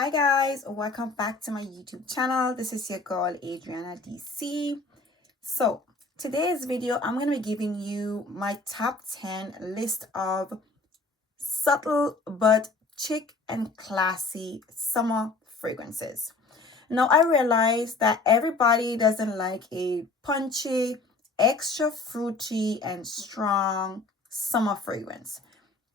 Hi guys, welcome back to my YouTube channel. This is your girl Adriana DC. So today's video, I'm going to be giving you my top 10 list of subtle but chic and classy summer fragrances. Now I realize that everybody doesn't like a punchy, extra fruity and strong summer fragrance.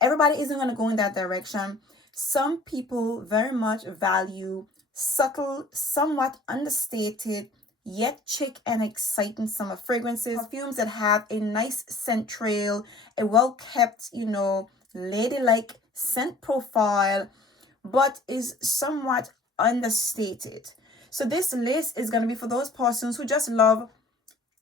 Everybody isn't going to go in that direction. Some people very much value subtle, somewhat understated, yet chic and exciting summer fragrances. Perfumes that have a nice scent trail, a well-kept, ladylike scent profile, but is somewhat understated. So this list is going to be for those persons who just love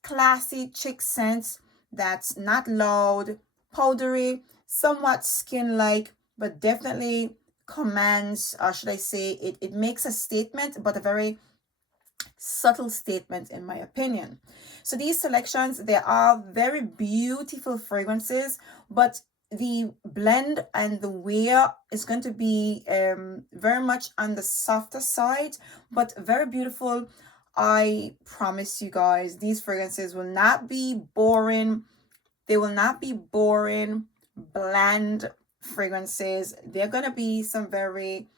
classy chic scents that's not loud, powdery, somewhat skin-like, but definitely commands, or should I say, it makes a statement, but a very subtle statement in my opinion. So these selections, they are very beautiful fragrances, but the blend and the wear is going to be very much on the softer side, but very beautiful. I promise you guys, these fragrances will not be boring. They will not be boring, bland fragrances. They're going to be some very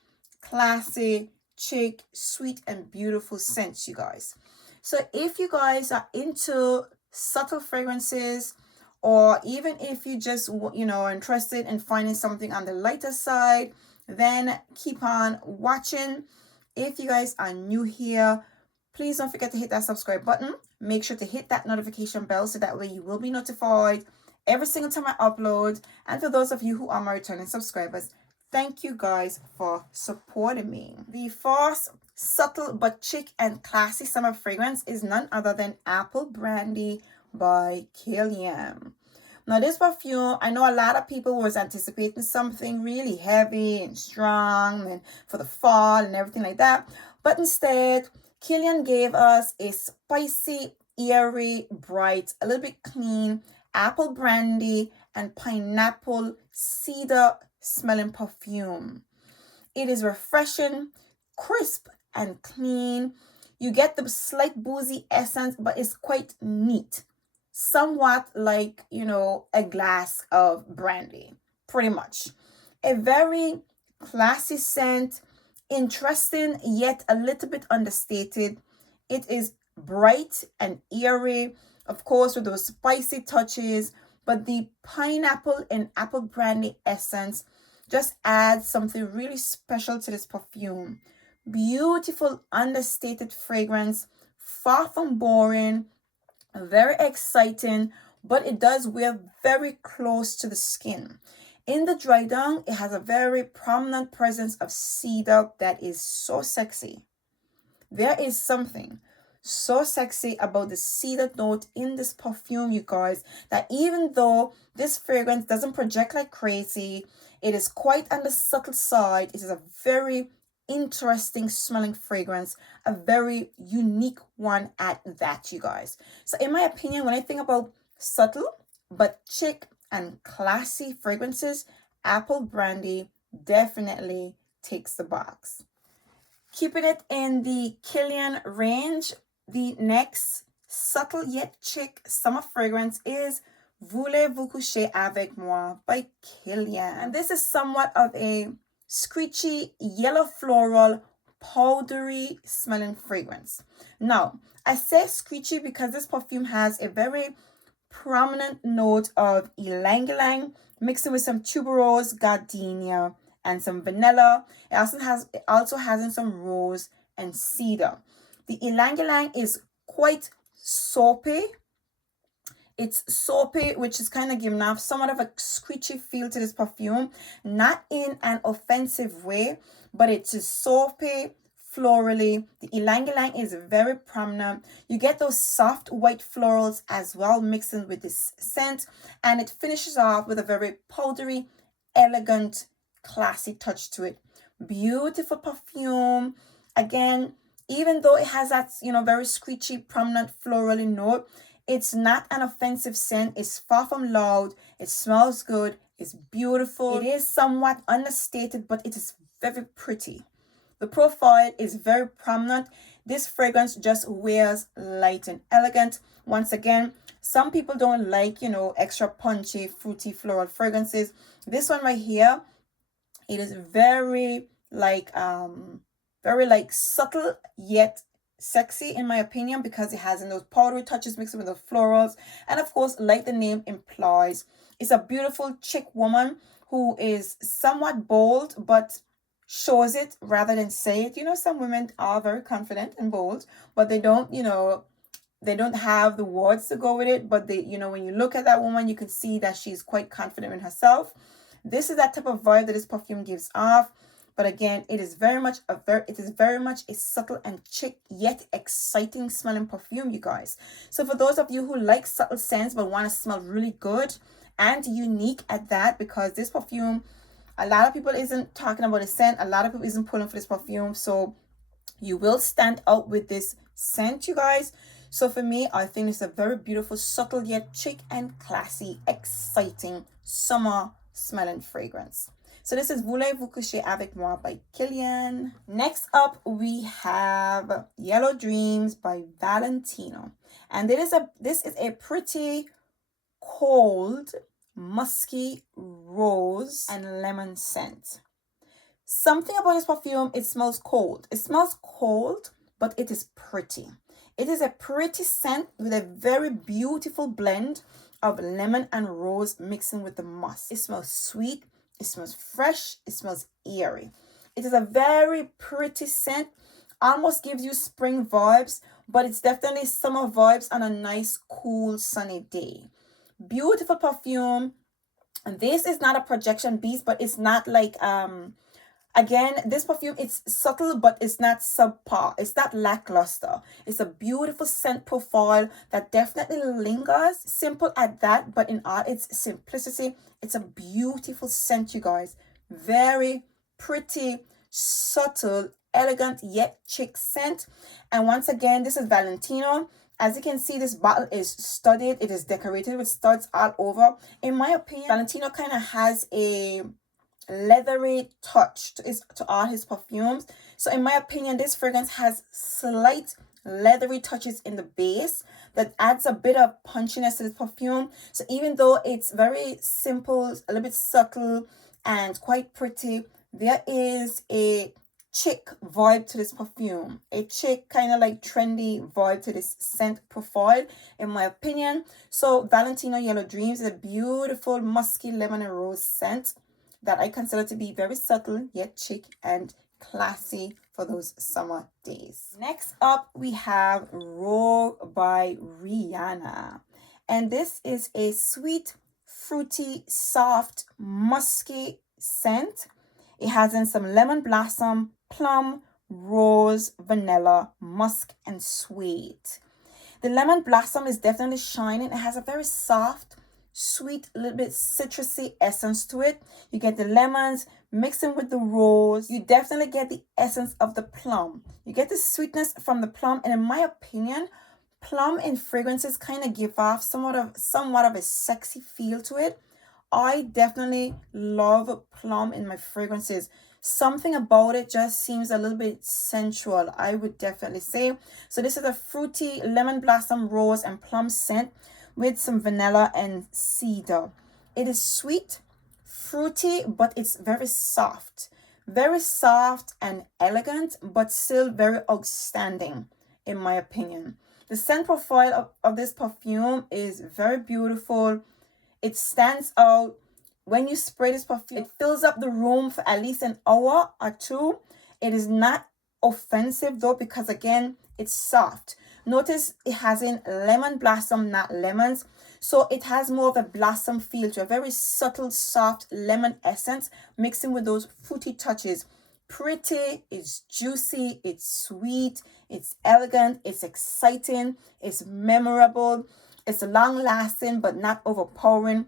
classy, chic, sweet, and beautiful scents, you guys. So if you guys are into subtle fragrances, or even if you just, are interested in finding something on the lighter side, then keep on watching. If you guys are new here, please don't forget to hit that subscribe button. Make sure to hit that notification bell so that way you will be notified every single time I upload. And for those of you who are my returning subscribers, thank you guys for supporting me. The first subtle but chic and classy summer fragrance is none other than Apple Brandy by Killian. Now this perfume, I know a lot of people was anticipating something really heavy and strong and for the fall and everything like that. But instead, Killian gave us a spicy, airy, bright, a little bit clean apple brandy and pineapple cedar smelling perfume. It is refreshing, crisp, and clean. You get the slight boozy essence, but it's quite neat. Somewhat like, a glass of brandy, pretty much. A very classy scent, interesting yet a little bit understated. It is bright and airy, of course, with those spicy touches, but the pineapple and apple brandy essence just adds something really special to this perfume. Beautiful, understated fragrance, far from boring, very exciting, but it does wear very close to the skin. In the dry down, it has a very prominent presence of cedar that is so sexy. There is something so sexy about the cedar note in this perfume, you guys, that even though this fragrance doesn't project like crazy, it is quite on the subtle side. It is a very interesting smelling fragrance, a very unique one at that, you guys. So in my opinion, when I think about subtle but chic and classy fragrances, Apple Brandy definitely takes the box. Keeping it in the Killian range, the next subtle yet chic summer fragrance is VoulezVucuche Avec Moi by Killian. And this is somewhat of a screechy, yellow floral, powdery smelling fragrance. Now, I say screechy because this perfume has a very prominent note of ylang-ylang mixed with some tuberose, gardenia, and some vanilla. It also has in some rose and cedar. The ylang-ylang is quite soapy. It's soapy, which is kind of giving off somewhat of a screechy feel to this perfume. Not in an offensive way, but it's just soapy, florally. The ylang-ylang is very prominent. You get those soft white florals as well mixing with this scent. And it finishes off with a very powdery, elegant, classy touch to it. Beautiful perfume. Again, even though it has that, very screechy, prominent florally note, it's not an offensive scent. It's far from loud. It smells good. It's beautiful. It is somewhat understated, but it is very pretty. The profile is very prominent. This fragrance just wears light and elegant. Once again, some people don't like, you know, extra punchy, fruity, floral fragrances. This one right here, it is very like subtle yet sexy in my opinion, because it has in those powdery touches mixed with the florals, and of course, like the name implies, it's a beautiful chic woman who is somewhat bold but shows it rather than say it. You know, some women are very confident and bold, but they don't, you know, they don't have the words to go with it, but they, you know, when you look at that woman, you can see that she's quite confident in herself. This is that type of vibe that this perfume gives off. But again, it is very much a subtle and chic yet exciting smelling perfume, you guys. So for those of you who like subtle scents but want to smell really good and unique at that, because this perfume, a lot of people isn't talking about the scent, a lot of people isn't pulling for this perfume, so you will stand out with this scent, you guys. So for me, I think it's a very beautiful, subtle yet chic and classy, exciting summer smelling fragrance. So this is VoulezVucuche Avec Moi by Killian. Next up, we have Yellow Dreams by Valentino. And this is a pretty cold, musky rose and lemon scent. Something about this perfume, it smells cold. It smells cold, but it is pretty. It is a pretty scent with a very beautiful blend of lemon and rose mixing with the musk. It smells sweet. It smells fresh. It smells airy. It is a very pretty scent. Almost gives you spring vibes, but it's definitely summer vibes on a nice, cool, sunny day. Beautiful perfume. And this is not a projection beast, but it's not like again, this perfume, it's subtle, but it's not subpar. It's not lackluster. It's a beautiful scent profile that definitely lingers. Simple at that, but in all its simplicity, it's a beautiful scent, you guys. Very pretty, subtle, elegant, yet chic scent. And once again, this is Valentino. As you can see, this bottle is studded. It is decorated with studs all over. In my opinion, Valentino kind of has a leathery touch to all his perfumes. So in my opinion, this fragrance has slight leathery touches in the base that adds a bit of punchiness to this perfume. So even though it's very simple, a little bit subtle and quite pretty, there is a chic vibe to this perfume, a chic kind of like trendy vibe to this scent profile, in my opinion. So Valentino Yellow Dreams is a beautiful musky lemon and rose scent that I consider to be very subtle yet chic and classy for those summer days. Next up, we have Roll by Rihanna. And this is a sweet, fruity, soft, musky scent. It has in some lemon blossom, plum, rose, vanilla, musk, and suede. The lemon blossom is definitely shining. It has a very soft, sweet, a little bit citrusy essence to it. You get the lemons mixing with the rose. You definitely get the essence of the plum. You get the sweetness from the plum, and in my opinion, plum in fragrances kind of give off somewhat of a sexy feel to it. I definitely love plum in my fragrances. Something about it just seems a little bit sensual, I would definitely say. So this is a fruity lemon blossom, rose, and plum scent with some vanilla and cedar. It is sweet, fruity, but it's very soft and elegant, but still very outstanding in my opinion. The scent profile of this perfume is very beautiful. It stands out. When you spray this perfume, it fills up the room for at least an hour or two. It is not offensive though, because again, it's soft. Notice it has in lemon blossom, not lemons. So it has more of a blossom feel to a very subtle, soft lemon essence mixing with those fruity touches. Pretty, it's juicy, it's sweet, it's elegant, it's exciting, it's memorable, it's long lasting but not overpowering.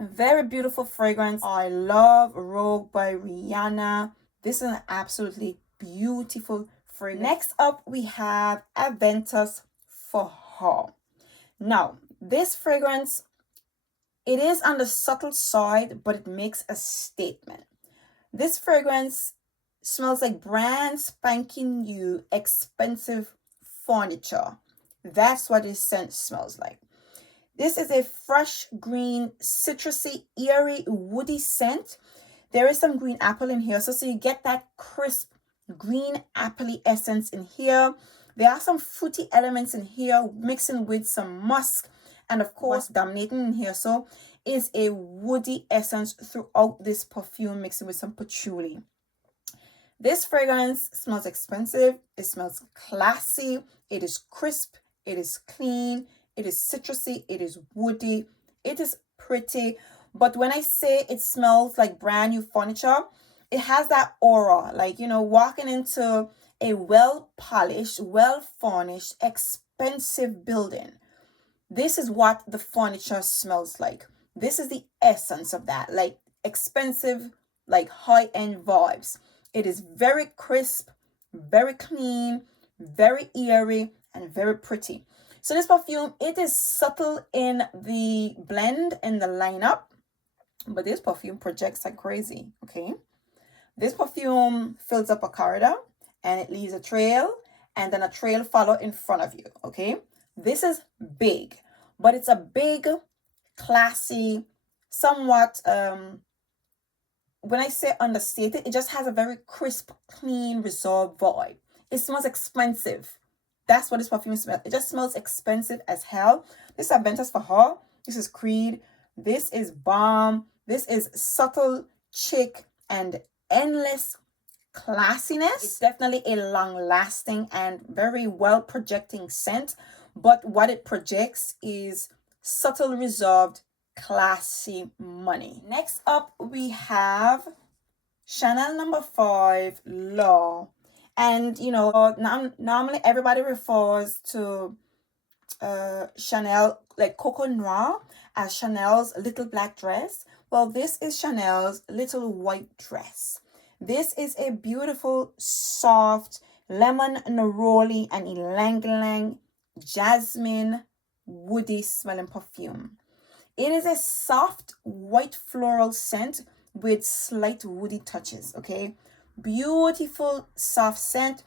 Very beautiful fragrance. I love Rogue by Rihanna. This is an absolutely beautiful fragrance. Next up, we have Aventus for Her. Now, this fragrance, it is on the subtle side, but it makes a statement. This fragrance smells like brand spanking new, expensive furniture. That's what this scent smells like. This is a fresh, green, citrusy, airy, woody scent. There is some green apple in here, so you get that crisp green appley essence in here. There are some fruity elements in here mixing with some musk, and of course dominating in here so is a woody essence throughout this perfume mixing with some patchouli. This fragrance smells expensive, it smells classy, it is crisp, it is clean, it is citrusy, it is woody, it is pretty. But when I say it smells like brand new furniture, it has that aura, like, you know, walking into a well-polished, well-furnished, expensive building. This is what the furniture smells like. This is the essence of that, like expensive, like high-end vibes. It is very crisp, very clean, very airy, and very pretty. So this perfume, it is subtle in the blend, in the lineup, but this perfume projects like crazy, okay? This perfume fills up a corridor and it leaves a trail, and then a trail follow in front of you, okay? This is big, but it's a big, classy, somewhat, when I say understated, it just has a very crisp, clean, resolved vibe. It smells expensive. That's what this perfume smells. It just smells expensive as hell. This is Aventus for her. This is Creed. This is Balm. This is subtle, chic, and endless classiness. It's definitely a long-lasting and very well-projecting scent. But what it projects is subtle, reserved, classy money. Next up, we have Chanel No. 5 Law. And, you know, normally everybody refers to Chanel, like Coco Noir, as Chanel's little black dress. Well, this is Chanel's little white dress. This is a beautiful, soft, lemon, neroli, and ylang-ylang, jasmine, woody smelling perfume. It is a soft, white floral scent with slight woody touches, okay? Beautiful, soft scent.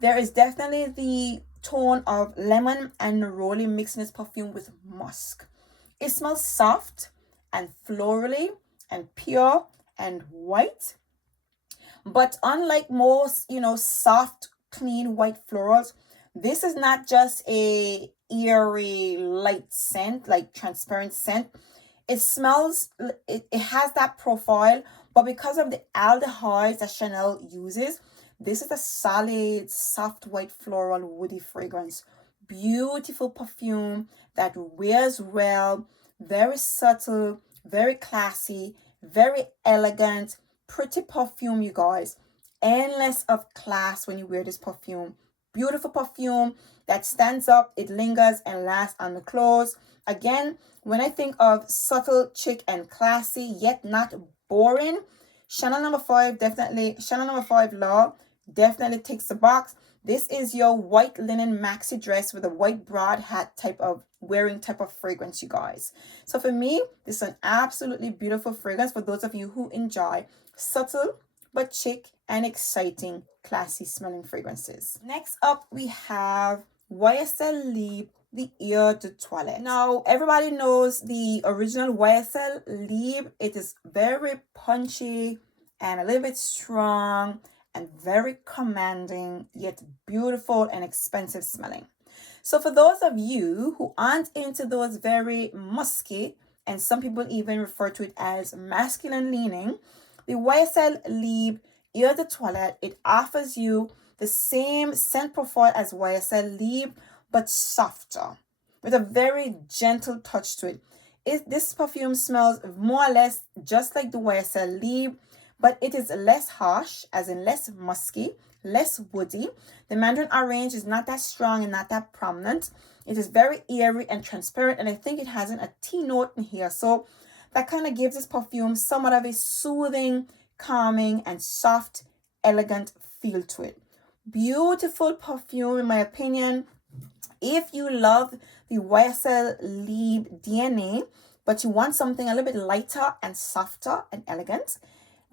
There is definitely the tone of lemon and neroli mixed in this perfume with musk. It smells soft and florally and pure and white. But unlike most, you know, soft, clean white florals, this is not just a airy, light scent, like transparent scent. It smells, it has that profile, but because of the aldehydes that Chanel uses, this is a solid, soft, white, floral, woody fragrance. Beautiful perfume that wears well, very subtle, very classy, very elegant, pretty perfume, you guys. Endless of class when you wear this perfume. Beautiful perfume that stands up, it lingers and lasts on the clothes. Again, when I think of subtle, chic, and classy, yet not boring, Chanel No. 5 definitely, Chanel No. 5 Law definitely ticks the box. This is your white linen maxi dress with a white broad hat type of wearing type of fragrance, you guys. So for me, this is an absolutely beautiful fragrance for those of you who enjoy subtle but chic and exciting, classy smelling fragrances. Next up, we have YSL Leap, the Eau de Toilette. Now, everybody knows the original YSL Leap. It is very punchy and a little bit strong and very commanding, yet beautiful and expensive smelling. So for those of you who aren't into those very musky, and some people even refer to it as masculine leaning, the YSL Leap Eau de Toilette, it offers you the same scent profile as YSL Leap, but softer, with a very gentle touch to it. This perfume smells more or less just like the YSL Leap, but it is less harsh, as in less musky, less woody. The mandarin orange is not that strong and not that prominent. It is very airy and transparent, and I think it has a tea note in here. So that kind of gives this perfume somewhat of a soothing, calming, and soft, elegant feel to it. Beautiful perfume, in my opinion. If you love the YSL Leap DNA, but you want something a little bit lighter and softer and elegant,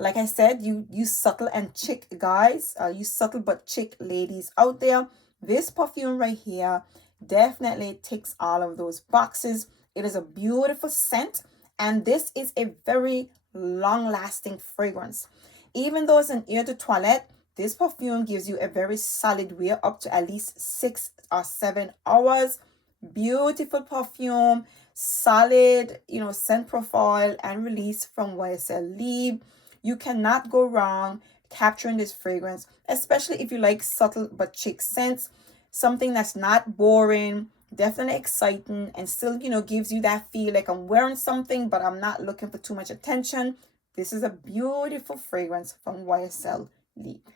Like I said, you subtle and chic guys, you subtle but chic ladies out there, this perfume right here definitely ticks all of those boxes. It is a beautiful scent, and this is a very long-lasting fragrance. Even though it's an eau de toilette, this perfume gives you a very solid wear up to at least 6 or 7 hours. Beautiful perfume, solid, scent profile and release from YSL Leap. You cannot go wrong capturing this fragrance, especially if you like subtle but chic scents. Something that's not boring, definitely exciting, and still, gives you that feel like I'm wearing something, but I'm not looking for too much attention. This is a beautiful fragrance from YSL Leap.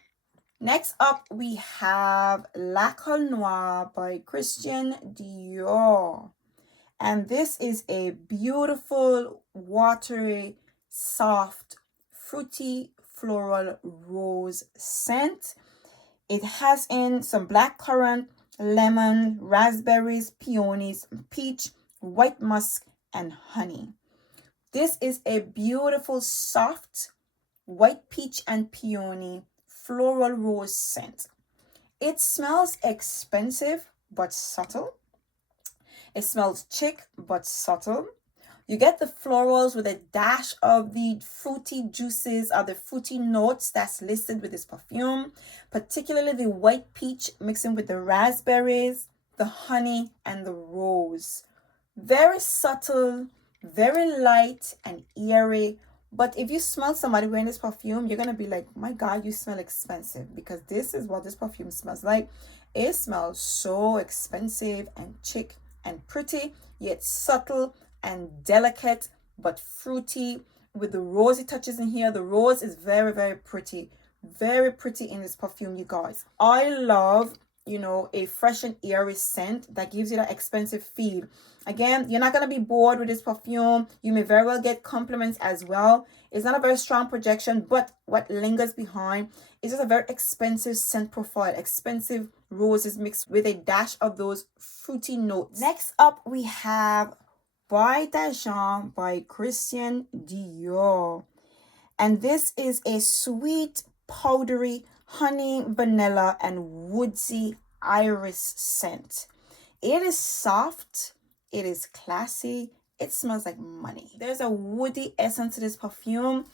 Next up, we have La Colle Noire by Christian Dior. And this is a beautiful, watery, soft, fruity, floral rose scent. It has in some blackcurrant, lemon, raspberries, peonies, peach, white musk, and honey. This is a beautiful, soft, white peach and peony floral rose scent. It smells expensive but subtle. It smells chic but subtle. You get the florals with a dash of the fruity juices or the fruity notes that's listed with this perfume, particularly the white peach mixing with the raspberries, the honey, and the rose. Very subtle, very light and airy. But if you smell somebody wearing this perfume, you're going to be like, my God, you smell expensive, because this is what this perfume smells like. It smells so expensive and chic and pretty, yet subtle and delicate, but fruity with the rosy touches in here. The rose is very, very pretty in this perfume, you guys. I love, a fresh and airy scent that gives you that expensive feel. Again, you're not going to be bored with this perfume. You may very well get compliments as well. It's not a very strong projection, but what lingers behind is just a very expensive scent profile. Expensive roses mixed with a dash of those fruity notes. Next up, we have Bois d'Argent by Christian Dior. And this is a sweet, powdery, honey, vanilla, and woodsy iris scent. It is soft. It is classy. It smells like money. There's a woody essence to this perfume,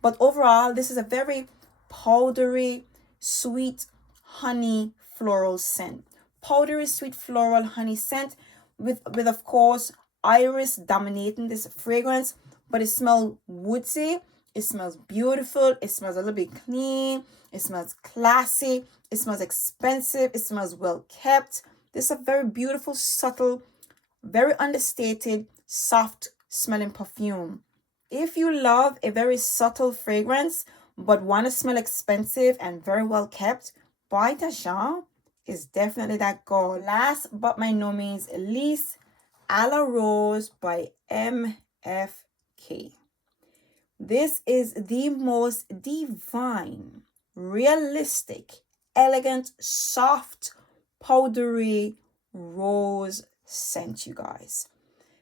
but overall, this is a very powdery, sweet, honey, floral scent. Powdery, sweet, floral, honey scent with of course, iris dominating this fragrance, but it smells woodsy. It smells beautiful. It smells a little bit clean. It smells classy. It smells expensive. It smells well kept. This is a very beautiful, subtle, very understated, soft smelling perfume. If you love a very subtle fragrance but want to smell expensive and very well kept, Bois d'Argent is definitely that girl. Last but by no means least, A La Rose by MFK. This is the most divine, realistic, elegant, soft, powdery rose scent, you guys.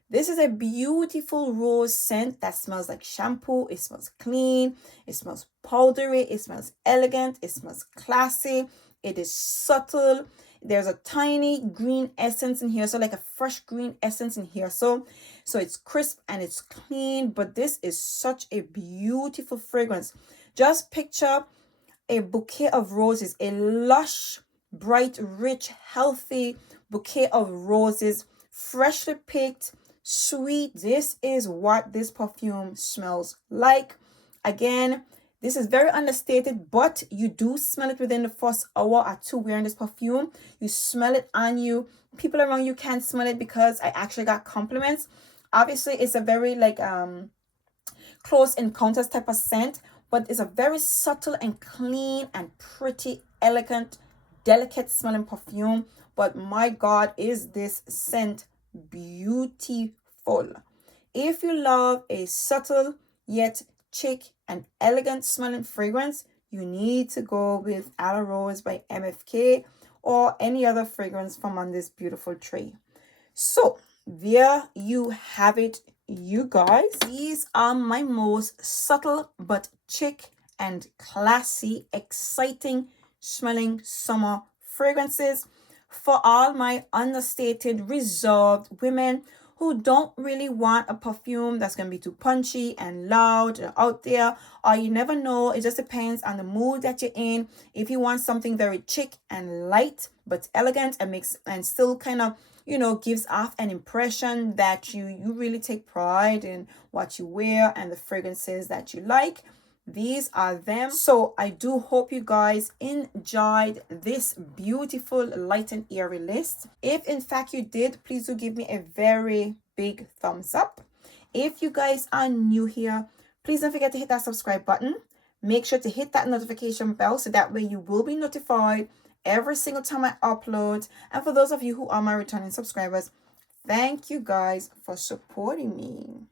This is a beautiful rose scent that smells like shampoo. It smells clean. It smells powdery. It smells elegant. It smells classy. It is subtle. There's a tiny green essence in here, so like a fresh green essence in here. So it's crisp and it's clean, but this is such a beautiful fragrance. Just picture a bouquet of roses, a lush, bright, rich, healthy bouquet of roses, freshly picked, sweet. This is what this perfume smells like. Again, this is very understated, but you do smell it within the first hour or two wearing this perfume. You smell it on you. People around you can't smell it because I actually got compliments. Obviously, it's a very close encounters type of scent, but it's a very subtle and clean and pretty, elegant, delicate smelling perfume. But my God, is this scent beautiful. If you love a subtle yet chic and elegant smelling fragrance, you need to go with A La Rose by MFK or any other fragrance from on this beautiful tray. So there you have it, you guys. These are my most subtle but chic and classy, exciting smelling summer fragrances for all my understated, reserved women who don't really want a perfume that's going to be too punchy and loud and out there, or you never know. It just depends on the mood that you're in. If you want something very chic and light but elegant and makes and still kind of, you know, gives off an impression that you really take pride in what you wear and the fragrances that you like, these are them. So I do hope you guys enjoyed this beautiful light and airy list. If in fact you did, please do give me a very big thumbs up. If you guys are new here, please don't forget to hit that subscribe button. Make sure to hit that notification bell so that way you will be notified every single time I upload. And for those of you who are my returning subscribers, thank you guys for supporting me.